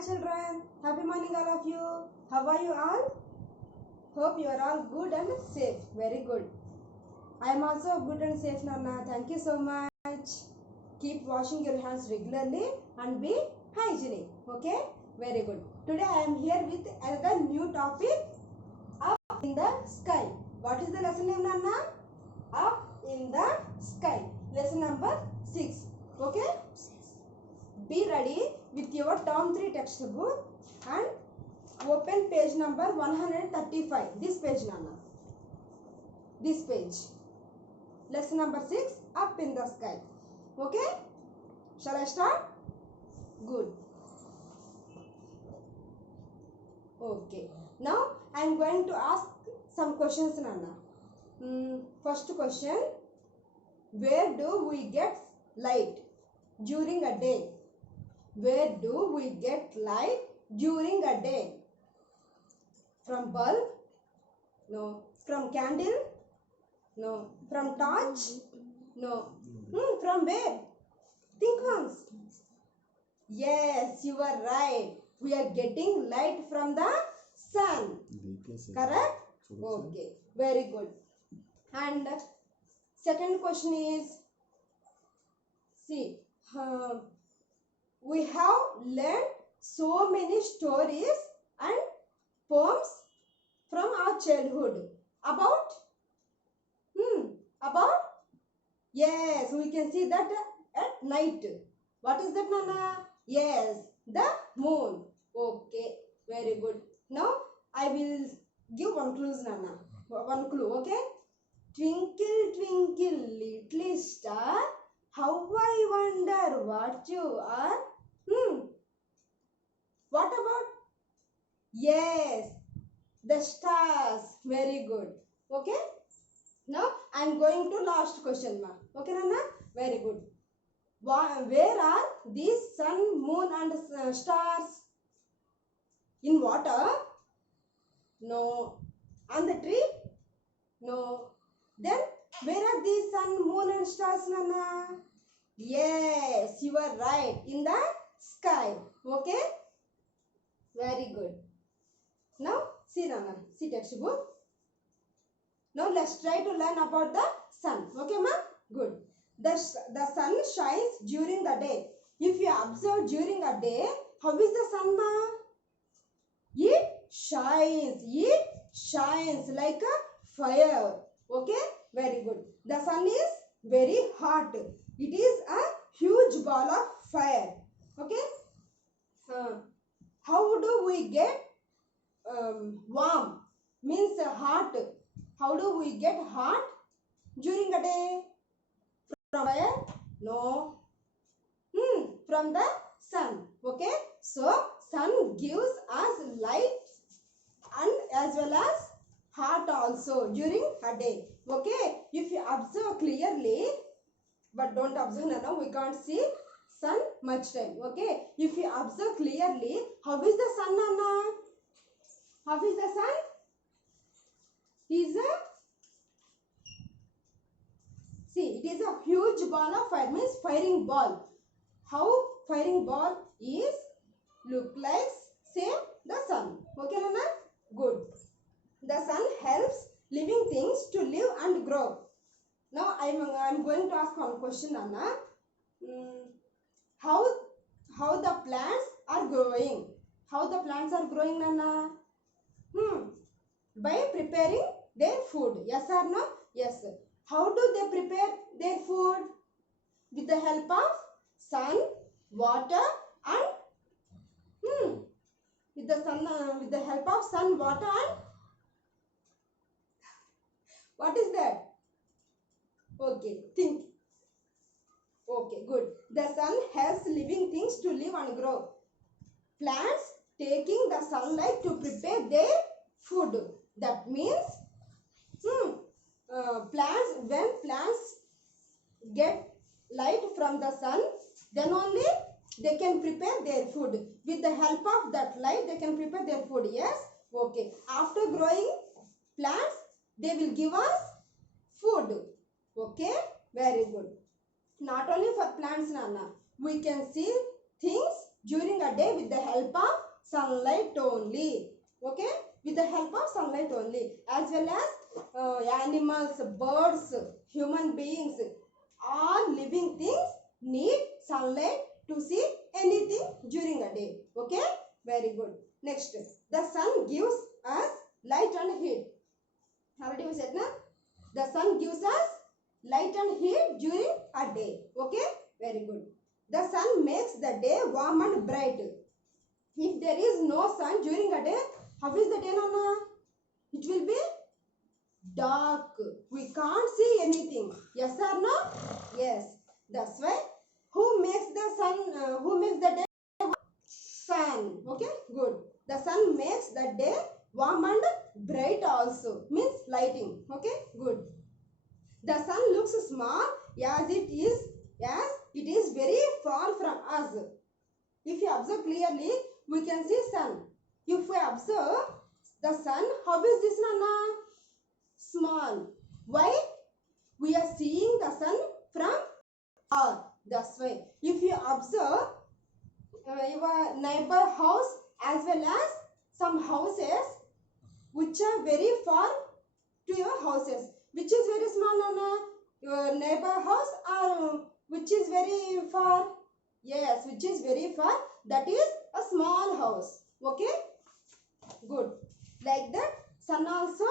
Hi children, happy morning all of you. How are you all? Hope you are all good and safe. Very good. I am also good and safe, Nana. Thank you so much. Keep washing your hands regularly and be hygienic. Okay? Very good. Today I am here with another new topic, up in the sky. What is the lesson name, Nana? Up in the sky. Lesson number 6. Okay? Be ready with your term 3 textbook and open page number 135. This page, Nana. This page. Lesson number 6, up in the sky. Okay? Shall I start? Good. Okay. Now I am going to ask some questions, Nana. First question. Where do we get light during a day? Where do we get light during a day? From bulb? No. From candle? No. From torch? No. From where? Think once. Yes, you are right. We are getting light from the sun. Correct? Okay. Very good. And second question is, see, we have learned so many stories and poems from our childhood about yes, we can see that at night. What is that, Nana? Yes, the moon. Okay, very good. Now I will give one clue, Nana. One clue, okay? Twinkle, twinkle, little star, how I wonder what you are. What about? Yes, the stars. Very good. Okay. Now I am going to last question, ma. Okay, Nana? Very good. Where are these sun, moon and stars? In water? No. On the tree? No. Then where are these sun, moon and stars, Nana? Yes, you are right. In the sky. Okay? Very good. Now see, Nana. See textbook. Now let's try to learn about the sun. Okay, ma? Good. The sun shines during the day. If you observe during a day, how is the sun, ma? It shines. It shines like a fire. Okay? Very good. The sun is very hot. It is a huge ball of fire. Okay? How do we get warm? Means hot. How do we get hot during a day? From where? No. From the sun. Okay. So sun gives us light and as well as heat also during a day. Okay. If you observe clearly, but don't observe now, we can't see sun much time. Okay. If you observe clearly, how is the sun, Nana? How is the sun? See, it is a huge ball of fire, means firing ball. How firing ball is look like? Same the sun. Okay, Nana? Good. The sun helps living things to live and grow. Now I am going to ask one question, Nana. How the plants are growing? How the plants are growing, Nana? By preparing their food. Yes or no? Yes. How do they prepare their food? With the help of sun, water and with the help of sun, water and what is that? Okay, think. Okay, good. The sun helps living things to live and grow. Plants taking the sunlight to prepare their food. That means when plants get light from the sun, then only they can prepare their food. With the help of that light, they can prepare their food. Yes? Okay. After growing plants, they will give us food. Okay? Very good. Not only for plants, Nana. We can see things during a day with the help of sunlight only. Okay, with the help of sunlight only, as well as animals, birds, human beings, all living things need sunlight to see anything during a day. Okay, very good. Next, the sun gives us light and heat. Already we said na? The sun gives us light and heat during a day. Okay, very good. The sun makes the day warm and bright. If there is no sun during a day, how is the day, Nana? It will be dark. We can't see anything. Yes or no? Yes. That's why who makes the sun? Who makes the day? Sun. Okay, good. The sun makes the day warm and bright also. Means lighting. Okay, good. The sun looks small as it is very far from us. If you observe clearly, we can see sun. If we observe the sun, how is this, Nana? Small. Why? We are seeing the sun from far. That's why. If you observe your neighbor house as well as some houses which are very far to your houses, which is very small, Nana? Your neighbor house or which is very far? Yes, which is very far. That is a small house. Okay, good. Like that, sun also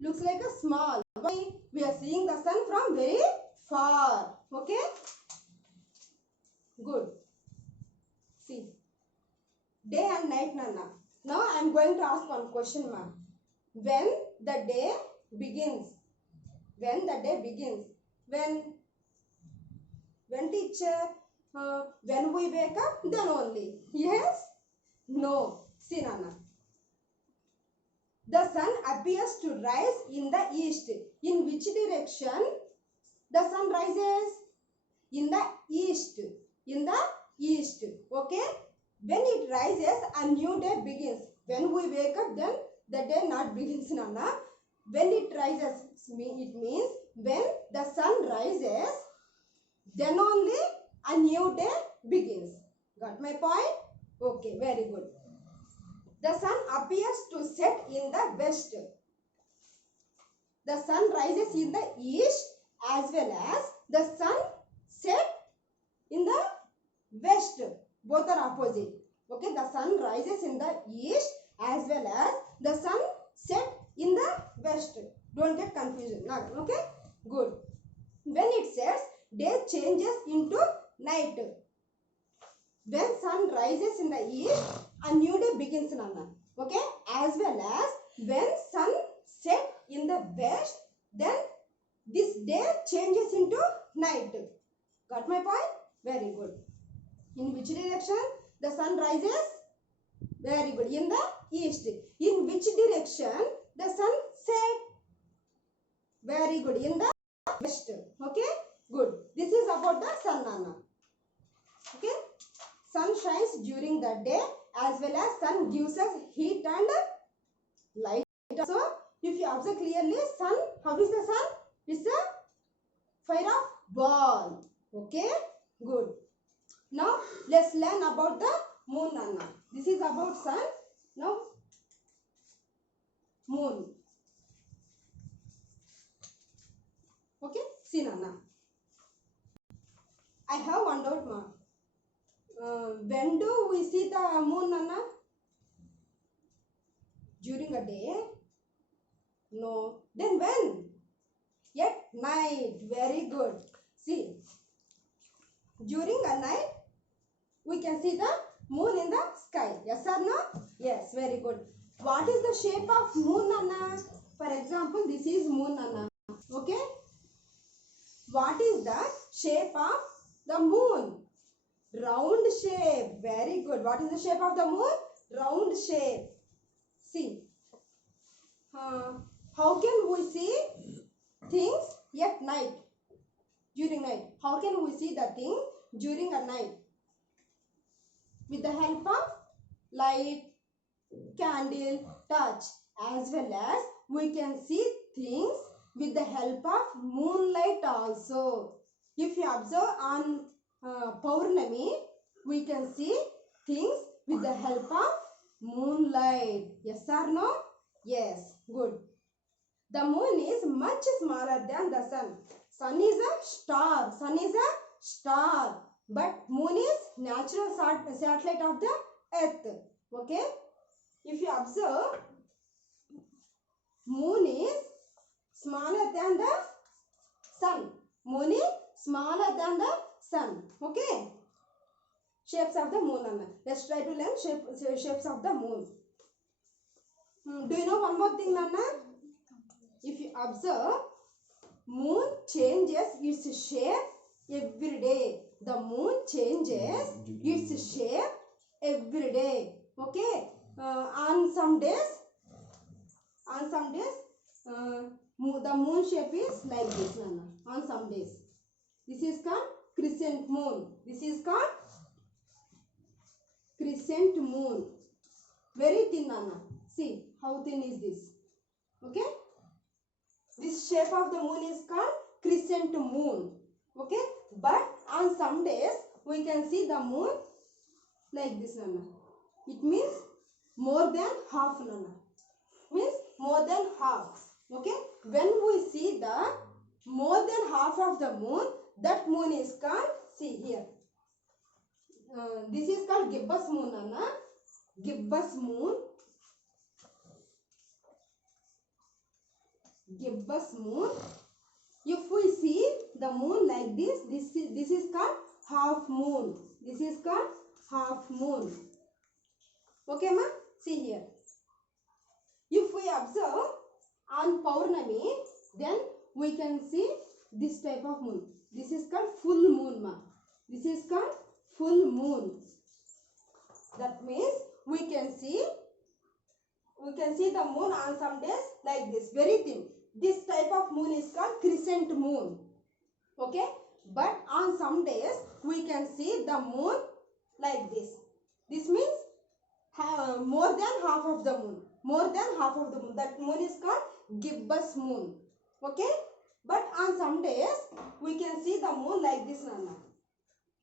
looks like a small. Why? We are seeing the sun from very far. Okay, good. See, day and night, Nana. Now I am going to ask one question, ma'am. When the day begins? When the day begins? When teacher? When we wake up, then only. Yes? No. See, Nana. The sun appears to rise in the east. In which direction the sun rises? In the east. In the east. Okay? When it rises, a new day begins. When we wake up, then the day not begins, Nana. When it rises, it means when the sun rises, then only a new day begins. Got my point? Okay, very good. The sun appears to set in the west. The sun rises in the east as well as the sun set in the west. Both are opposite. Okay, the sun rises in the east as well as the sun set in the west. Don't get confusion. Okay, good. When it sets, day changes into night. When sun rises in the east, a new day begins, Nana. Okay, as well as when sun set in the west, then this day changes into night. Got my point? Very good. In which direction the sun rises? Very good. In the east. In which direction the sun set? Very good. In the west. Okay, good. This is about the sun, Nana. Okay, sun shines during the day as well as sun gives us heat and light. So if you observe clearly, sun, how is the sun? It's a fire of ball. Okay, good. Now let's learn about the moon, Nana. This is about sun. Now moon. Okay, see, Nana. I have one doubt, ma. When do we see the moon, Nana? During a day? No. Then when? At night. Very good. See, during a night, we can see the moon in the sky. Yes or no? Yes, very good. What is the shape of moon, Nana? For example, this is moon, Nana. Okay? What is the shape of the moon? Round shape. Very good. What is the shape of the moon? Round shape. See. How can we see things at night? During night. How can we see the thing during a night? With the help of light, candle, torch, as well as we can see things with the help of moonlight also. If you observe on Paurnami, we can see things with the help of moonlight. Yes or no? Yes. Good. The moon is much smaller than the sun. Sun is a star. Sun is a star. But moon is natural satellite of the earth. Okay. If you observe, moon is smaller than the sun. Moon is smaller than the sun. Okay. Shapes of the moon. Anna. Let's try to learn shapes of the moon. Do you know one more thing, Nana? If you observe, moon changes its shape every day. The moon changes its shape every day. Okay. On some days, the moon shape is like this, Nana. On some days, this is called crescent moon. This is called crescent moon. Very thin, Nana. See how thin is this. Okay. This shape of the moon is called crescent moon. Okay. But on some days we can see the moon like this, Nana. It means more than half, Nana. Means more than half. Okay. When we see the more than half of the moon, that moon is called, see here. This is called gibbous moon, Nana. Gibbous moon. Gibbous moon. If we see the moon like this, this is called half moon. This is called half moon. Okay, ma? See here. If we observe on Paurnami, then we can see this type of moon. This is called full moon, ma. This is called full moon. That means we can see the moon on some days like this, very thin. This type of moon is called crescent moon. Okay. But on some days we can see the moon like this. This means more than half of the moon. More than half of the moon. That moon is called gibbous moon. Okay. But on some days we can see the moon like this, Nana.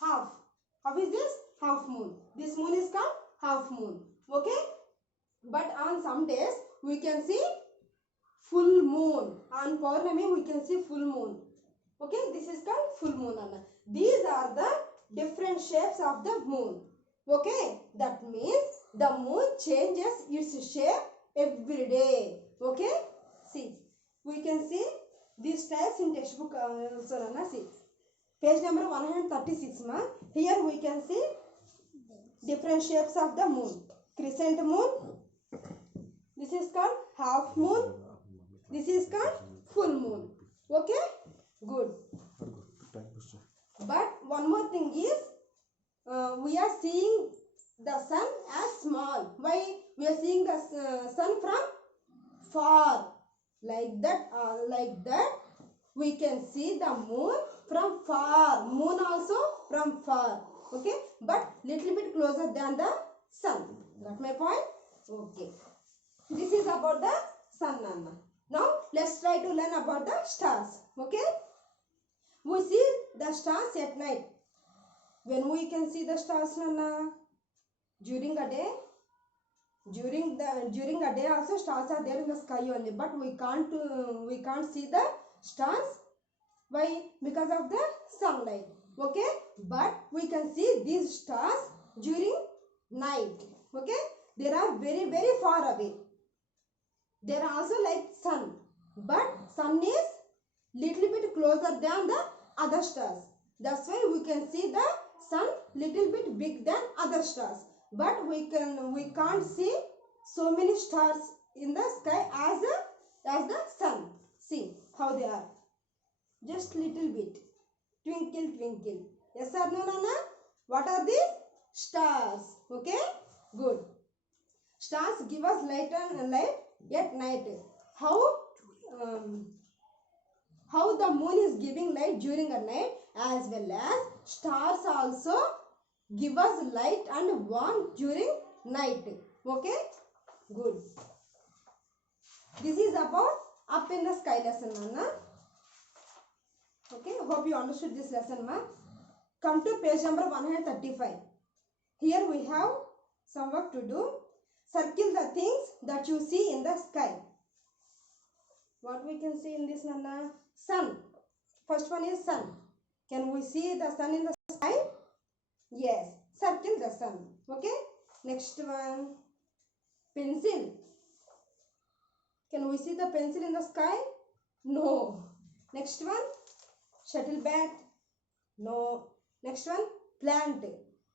Half. How is this? Half moon. This moon is called half moon. Okay. But on some days we can see full moon. On Paurnami we can see full moon. Okay, this is called full moon, Anna. These are the different shapes of the moon. Okay, that means the moon changes its shape every day. Okay, see, we can see these types in textbook. So, Anna, see, page number 136, ma. Here we can see different shapes of the moon. Crescent moon. This is called half moon. This is called full moon. Okay? Good. But one more thing is, we are seeing the sun as small. Why? We are seeing the sun from far. Like that, we can see the moon from far. Moon also from far. Okay? But little bit closer than the sun. Got my point? Okay. This is about the sun, Nana. Now, let's try to learn about the stars. Okay? We see the stars at night. When we can see the stars, Nana? During a day? During a day also stars are there in the sky only. But we can't see the stars. Why? Because of the sunlight. Okay? But we can see these stars during night. Okay? They are very, very far away. They are also like sun, but sun is little bit closer than the other stars. That's why we can see the sun little bit big than other stars. But we can't see so many stars in the sky as the sun. See how they are. Just little bit. Twinkle, twinkle. Yes or no, Nana? What are these? Stars. Okay? Good. Stars give us light at night. How the moon is giving light during a night, as well as stars also give us light and warmth during night. Okay? Good. This is about up in the sky lesson, Nana. Okay? Hope you understood this lesson, ma. Come to page number 135. Here we have some work to do. Circle the things that you see in the sky. What we can see in this, Nana? Sun. First one is sun. Can we see the sun in the sky? Yes. Circle the sun. Okay. Next one. Pencil. Can we see the pencil in the sky? No. Next one. Shuttle bat. No. Next one. Plant.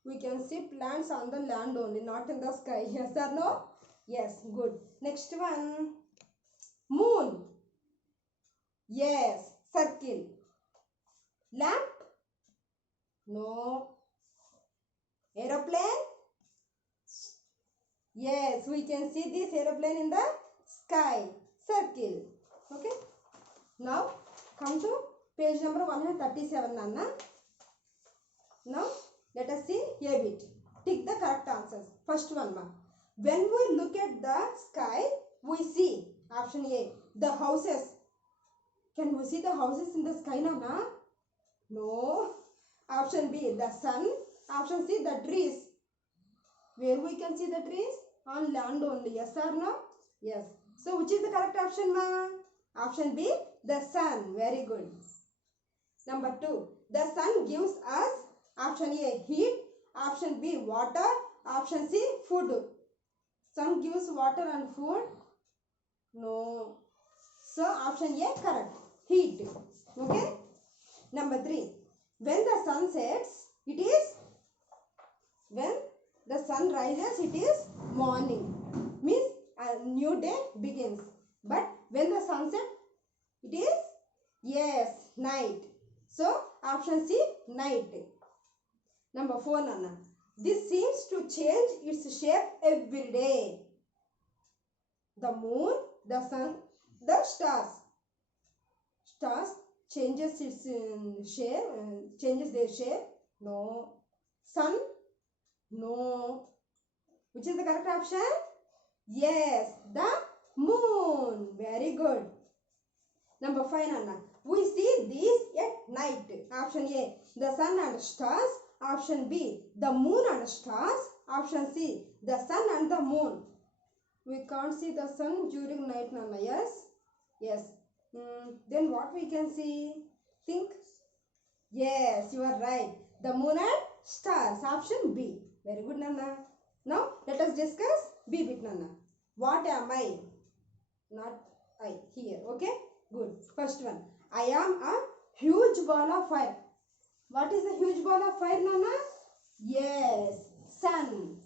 We can see plants on the land only, not in the sky. Yes or no? Yes. Good. Next one. Moon. Yes. Circle. Lamp? No. Aeroplane? Yes, we can see this aeroplane in the sky. Circle. Okay. Now, come to page number 137, Nana. Now, let us see a bit. Tick the correct answers. First one, ma. When we look at the sky, we see, option A, the houses. Can we see the houses in the sky, Nana? No. Option B, the sun. Option C, the trees. Where we can see the trees? On land only. Yes or no? Yes. So, which is the correct option, ma? Option B, the sun. Very good. Number 2, the sun gives us, option A, heat. Option B, water. Option C, food. Sun gives water and food? No. So, option A, correct. Heat. Okay. Number 3, when the sun sets, it is, when the sun rises, it is morning. Means a new day begins. But when the sun sets, it is, yes, night. So, option C, night. Number 4, Nana. This seems to change its shape every day. The moon, the sun, the stars. Stars changes its shape, changes their shape. No. Sun? No. Which is the correct option? Yes, the moon. Very good. Number 5, Nana. We see these at night. Option A, the sun and stars. Option B, the moon and stars. Option C, the sun and the moon. We can't see the sun during night, Nana. Yes? Yes. Then what we can see? Think. Yes, you are right. The moon and stars. Option B. Very good, Nana. Now, let us discuss B bit, Nana. What am I? Not I. Here. Okay? Good. First one. I am a huge ball of fire. What is a huge ball of fire, Nana? Yes. Sun.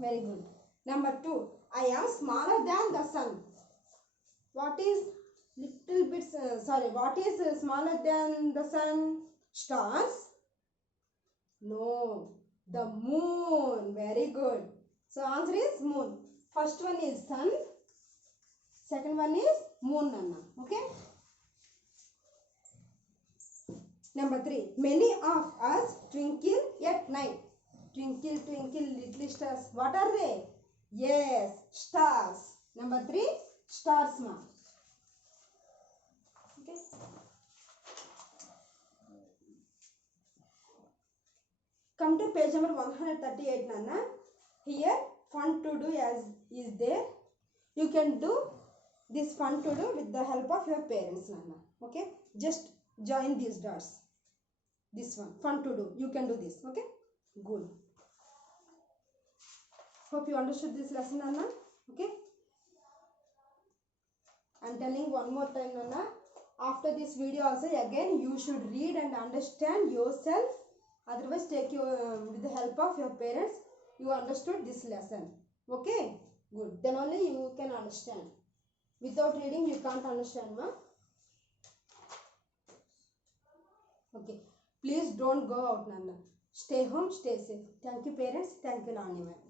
Very good. Number 2. I am smaller than the sun. What is little bit, what is smaller than the sun? Stars? No. The moon. Very good. So, answer is moon. First one is sun. Second one is moon, Nana. Okay? Number 3. Many of us twinkle at night. Twinkle, twinkle, little stars. What are they? Yes, stars. Number 3, stars, ma. Okay. Come to page number 138, Nana. Here, fun to do as is there. You can do this fun to do with the help of your parents, Nana. Okay. Just join these dots. This one, fun to do. You can do this. Okay. Good. Hope you understood this lesson, Nana. Okay. I am telling one more time, Nana. After this video also, again you should read and understand yourself. Otherwise, take your with the help of your parents. You understood this lesson. Okay. Good. Then only you can understand. Without reading, you can't understand, ma. Okay. Please don't go out, Nana. Stay home, stay safe. Thank you, parents. Thank you, Nani, ma'am.